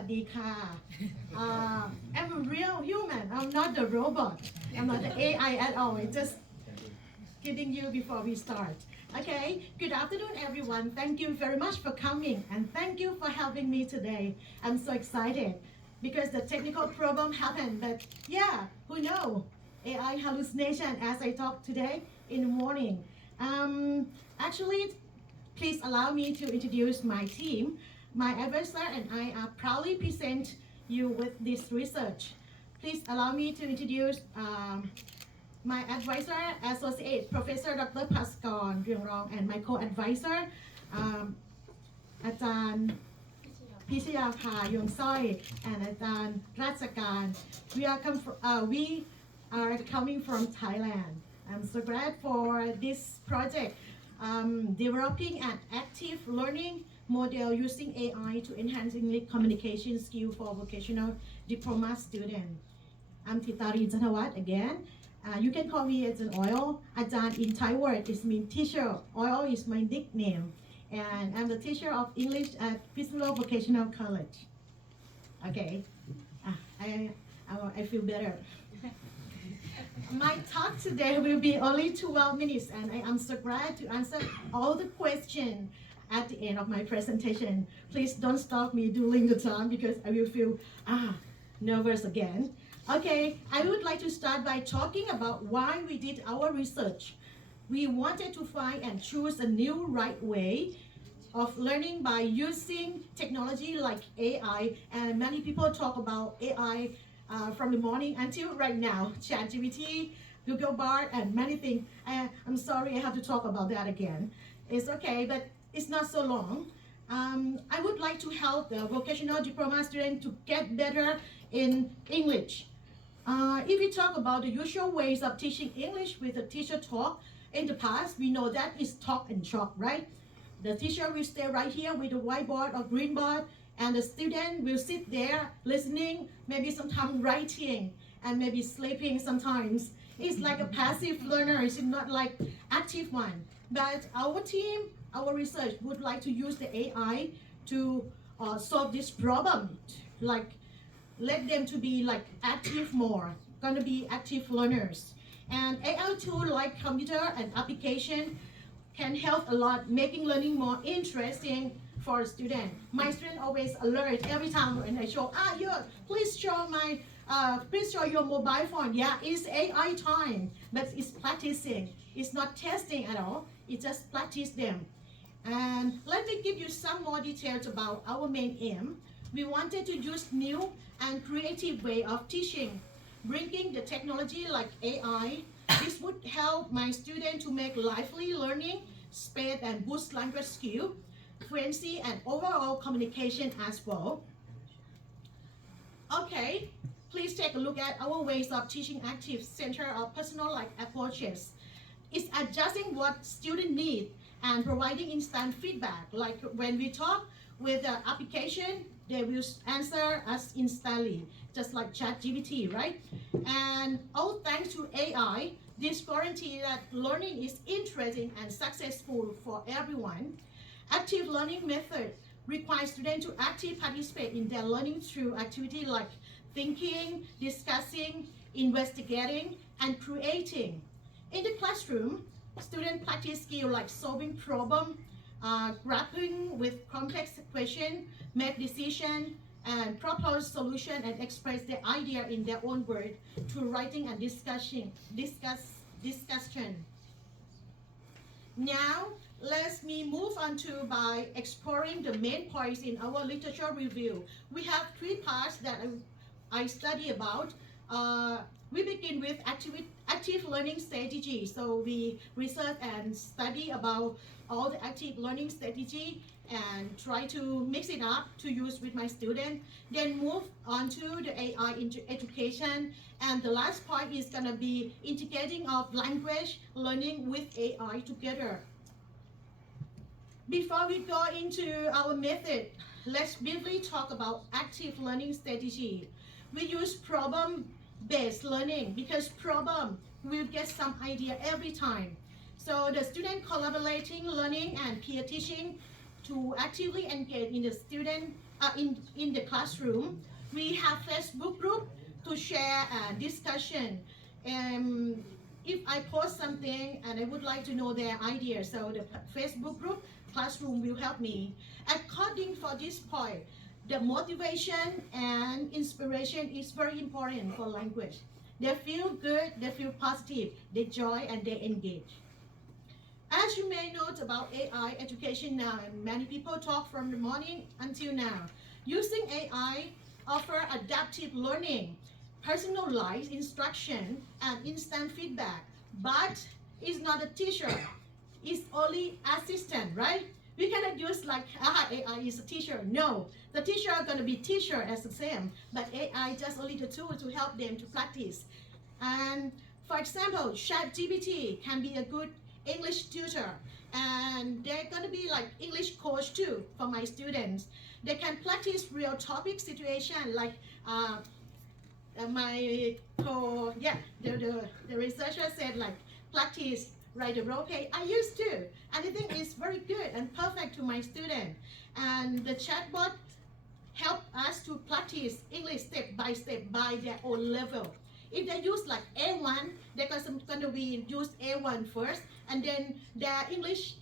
วัสดีค่ะ I'm a real human. I'm not the robot. I'm not the AI at all. It's just kidding you before we start. Okay, good afternoon, everyone. Thank you very much for coming and thank you for helping me today. I'm so excited because the technical problem happened, but yeah, who knows? AI hallucination as I talk today in the morning. Actually, please allow me to introduce my team. My advisor and I are proudly present you with this research. Please allow me to introduce my advisor, Associate Professor Dr. Paskar Ryongrong, and my co-advisor, อาจารย์พิชยาภายงสร้อย and อาจารย์ราชการ we are coming from Thailand. I'm so glad for this project, developing an active learning model using AI to enhance English communication skill for vocational diploma students. I'm Thitari Janawat again. You can call me as an oil. Ajan in Thai word is mean teacher. Oil is my nickname. And I'm the teacher of English at Pismilo Vocational College. Okay, I feel better. My talk today will be only 12 minutes and I am so glad to answer all the questions at the end of my presentation. Please don't stop me during the time because I will feel nervous again. Okay, I would like to start by talking about why we did our research. We wanted to find and choose a new right way of learning by using technology like AI, and many people talk about AI from the morning until right now, ChatGPT, Google Bard, and many things. I'm sorry I have to talk about that again. It's okay, but it's not so long. I would like to help the vocational diploma student to get better in English. If we talk about the usual ways of teaching English with a teacher talk, in the past, we know that is talk and chalk, right? The teacher will stay right here with a whiteboard or green board, and the student will sit there listening, maybe sometimes writing, and maybe sleeping sometimes. It's like a passive learner, it's not like active one. But our team, our research would like to use the AI to solve this problem, like let them to be like active more, gonna be active learners. And AI tool like computer and application can help a lot, making learning more interesting for a student. My student always alert every time when I show, please show your mobile phone. Yeah, it's AI time, but it's practicing. It's not testing at all. It's just practice them. And let me give you some more details about our main aim. We wanted to use new and creative way of teaching, bringing the technology like AI. This would help my student to make lively learning, speed and boost language skill, fluency and overall communication as well. Okay, please take a look at our ways of teaching active center of personal-like approaches. It's adjusting what students need and providing instant feedback. Like when we talk with the application, they will answer us instantly, just like ChatGPT, right? And all thanks to AI, this guarantee that learning is interesting and successful for everyone. Active learning method requires students to actively participate in their learning through activities like thinking, discussing, investigating, and creating. In the classroom, students practice skills like solving problems, grappling with complex questions, make decisions, and propose solutions and express their idea in their own words through writing and discussion. Now, let me move on to by exploring the main points in our literature review. We have 3 parts that I study about. We begin with active learning strategy. So we research and study about all the active learning strategy and try to mix it up to use with my student. Then move on to the AI education. And the last part is gonna be integrating of language learning with AI together. Before we go into our method, let's briefly talk about active learning strategy. We use problem-based learning because problem will get some idea every time. So the student collaborating learning and peer teaching to actively engage in the student in the classroom. We have Facebook group to share discussion. If I post something and I would like to know their ideas, so the Facebook group classroom will help me. According for this point, the motivation and inspiration is very important for language. They feel good, they feel positive, they joy and they engage. As you may note about AI education now, and many people talk from the morning until now, using AI offer adaptive learning, personalized instruction, and instant feedback. But it's not a teacher, it's only assistant, right? We cannot use like, AI is a teacher. No, the teacher are gonna be teacher as the same, but AI just only the tool to help them to practice. And for example, ChatGPT can be a good English tutor, and they're gonna be like English coach too for my students. They can practice real topic situation like the researcher said like practice write a role play. I used to, and I think it's very good and perfect to my student. And the chatbot help us to practice English step by their own level. If they use like A1, they're going to be use A1 first, and then their English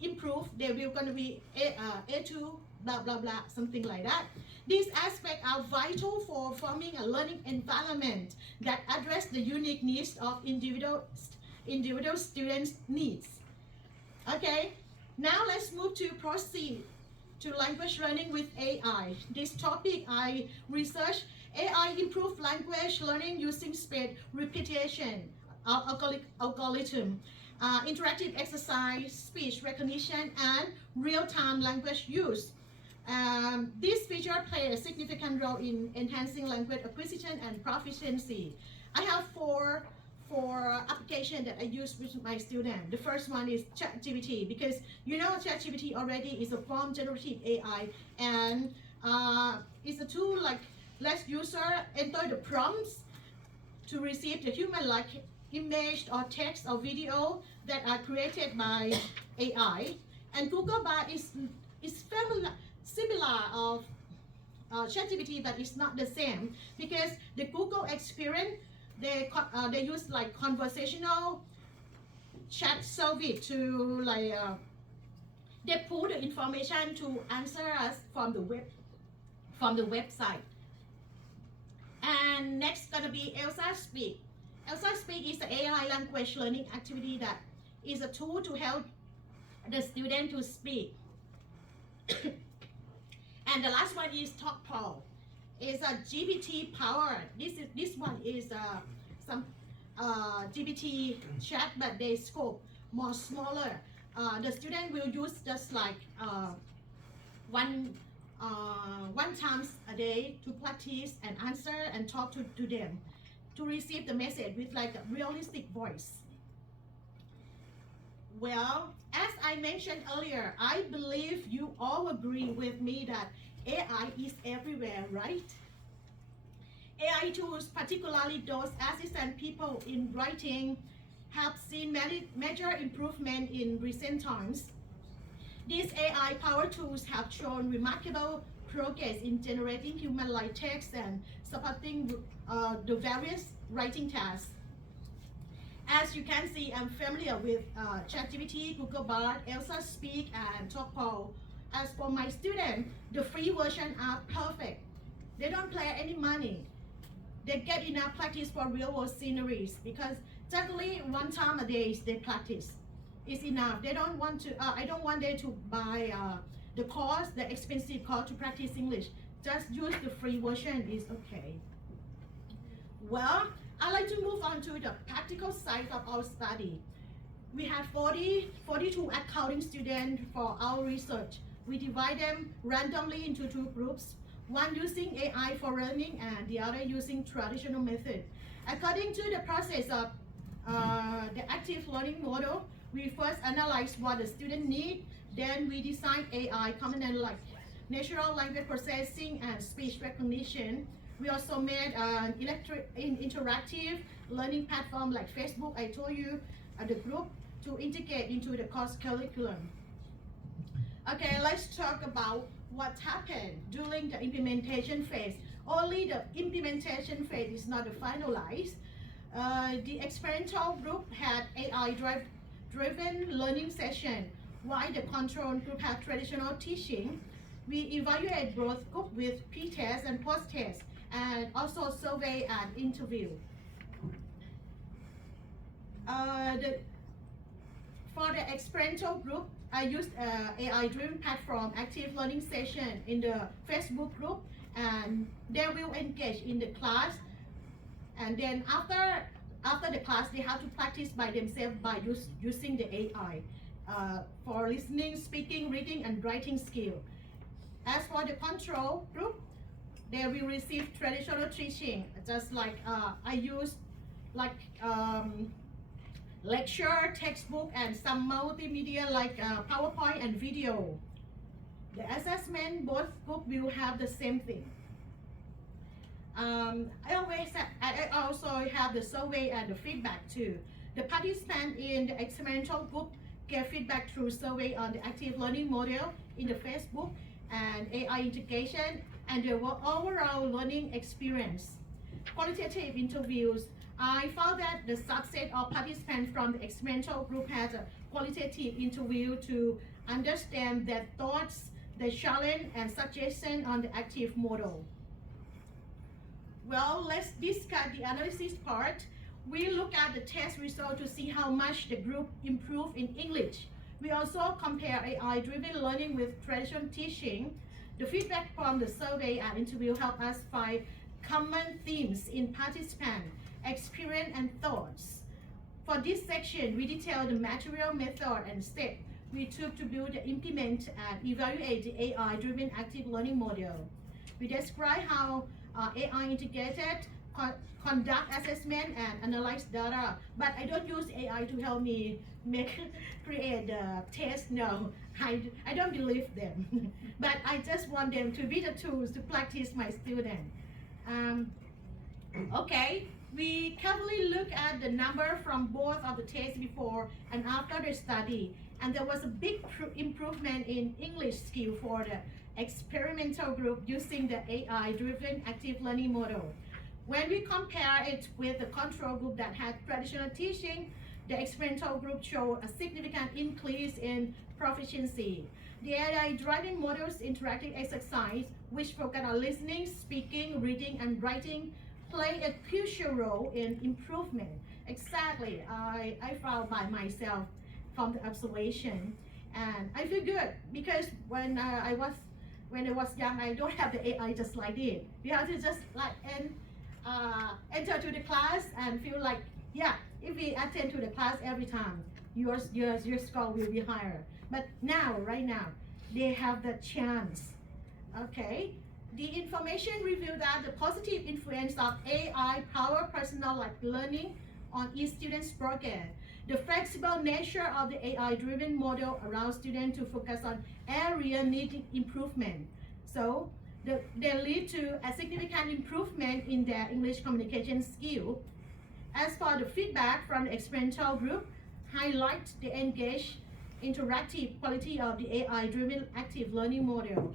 improve. They will going to be A2, blah blah blah, something like that. These aspects are vital for forming a learning environment that address the unique needs of individual students' needs. Okay, now let's move to proceed to language learning with AI. This topic I researched. AI improve language learning using speed repetition algorithm, interactive exercise, speech recognition, and real-time language use. This feature play a significant role in enhancing language acquisition and proficiency. I have four applications that I use with my student. The first one is ChatGPT, because you know ChatGPT already is a form generative AI, and it's a tool like let user enter the prompts to receive the human-like image or text or video that are created by AI. And Google Bard is similar of ChatGPT, but it's not the same, because the Google experience they use like conversational chat service to like they pull the information to answer us from the website. And next gonna be Elsa Speak. Elsa Speak is the AI language learning activity that is a tool to help the student to speak. And the last one is TalkPro. It's a GPT powered. This one is some GPT chat, but they scope more smaller. The student will use just like one times a day to practice and answer and talk to them to receive the message with like a realistic voice. Well, as I mentioned earlier, I believe you all agree with me that AI is everywhere, right? AI tools, particularly those assistant people in writing, have seen many major improvement in recent times. These AI power tools have shown remarkable progress in generating human-like text and supporting the various writing tasks. As you can see, I'm familiar with ChatGPT, Google Bard, Elsa Speak, and TalkPro. As for my students, the free version are perfect. They don't pay any money. They get enough practice for real-world sceneries, because generally one time a day they practice. It's enough. They don't want to. I don't want them to buy the course, the expensive course to practice English. Just use the free version is okay. Well, I'd like to move on to the practical side of our study. We have 42 accounting students for our research. We divide them randomly into two groups, one using AI for learning and the other using traditional method. According to the process of the active learning model, we first analyze what the student need, then we design AI component like natural language processing and speech recognition. We also made an interactive learning platform like Facebook, I told you, the group, to integrate into the course curriculum. Okay, let's talk about what happened during the implementation phase. Only the implementation phase is not finalized. The experimental group had AI-driven learning session, while the control group had traditional teaching. We evaluate both groups with pre-test and post-test, and also survey and interview. For the experimental group, I used AI-driven platform active learning session in the Facebook group, and they will engage in the class. And then after the class, they have to practice by themselves by using the AI for listening, speaking, reading, and writing skill. As for the control group, they will receive traditional teaching, just like I use like lecture, textbook, and some multimedia like PowerPoint and video. The assessment, both groups will have the same thing. I also have the survey and the feedback too. The participants in the experimental group gave feedback through survey on the active learning model in the Facebook and AI integration and the overall learning experience. Qualitative interviews. I found that the subset of participants from the experimental group had a qualitative interview to understand their thoughts, the challenge, and suggestion on the active model. Well, let's discuss the analysis part. We look at the test result to see how much the group improved in English. We also compare AI-driven learning with traditional teaching. The feedback from the survey and interview help us find common themes in participant experience and thoughts. For this section, we detail the material, method, and steps we took to build, implement, and evaluate the AI-driven active learning model. We describe how AI integrated, conduct assessment, and analyze data. But I don't use AI to help me create the test. No, I don't believe them. But I just want them to be the tools to practice my student. Okay, we carefully look at the number from both of the tests before and after the study. And there was a big improvement in English skill for the experimental group using the AI-driven active learning model. When we compare it with the control group that had traditional teaching, the experimental group showed a significant increase in proficiency. The AI-driven model's interactive exercise, which focus on listening, speaking, reading, and writing, play a crucial role in improvement. Exactly, I found by myself from the observation, and I feel good because when I was young, I don't have the AI just like this. You have to just like enter to the class and feel like, yeah, if we attend to the class every time, your score will be higher. But now, right now, they have the chance. Okay, the information revealed that the positive influence of AI-powered personalized learning on each student's progress. The flexible nature of the AI-driven model allows students to focus on area needing improvement. So they lead to a significant improvement in their English communication skill. As for the feedback from the experimental group, highlight the engaged, interactive quality of the AI-driven active learning model.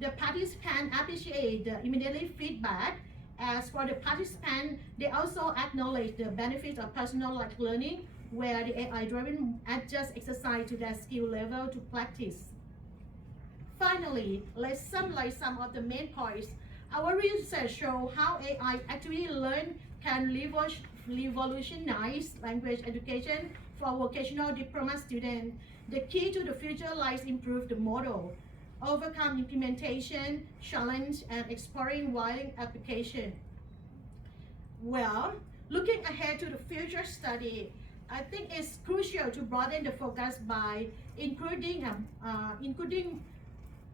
The participants appreciate the immediate feedback. As for the participants, they also acknowledge the benefits of personalized learning, where the AI-driven adjusts exercise to their skill level to practice. Finally, let's summarize some of the main points. Our research shows how AI actively learn can revolutionize language education for vocational diploma students. The key to the future lies improve the model, overcome implementation, challenge, and exploring wide application. Well, looking ahead to the future study, I think it's crucial to broaden the focus by including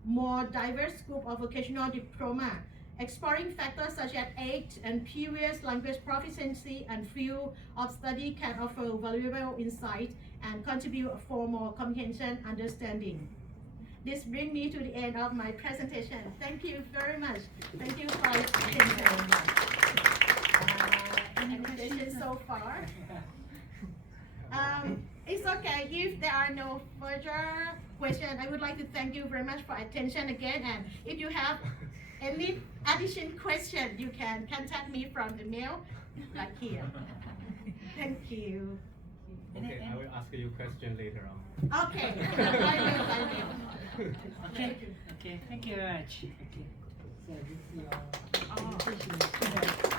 more diverse group of vocational diploma, exploring factors such as age and previous language proficiency and field of study can offer valuable insight and contribute for more comprehension understanding. This brings me to the end of my presentation. Thank you very much. Thank you for listening. Any questions so far? It's okay. If there are no further questions, I would like to thank you very much for attention again. And if you have any additional question, you can contact me from the mail like here. Thank you. Okay, I will ask you question later on. Okay. I will. Okay. Okay. Thank you very much. Okay. So this is your Oh. presentation.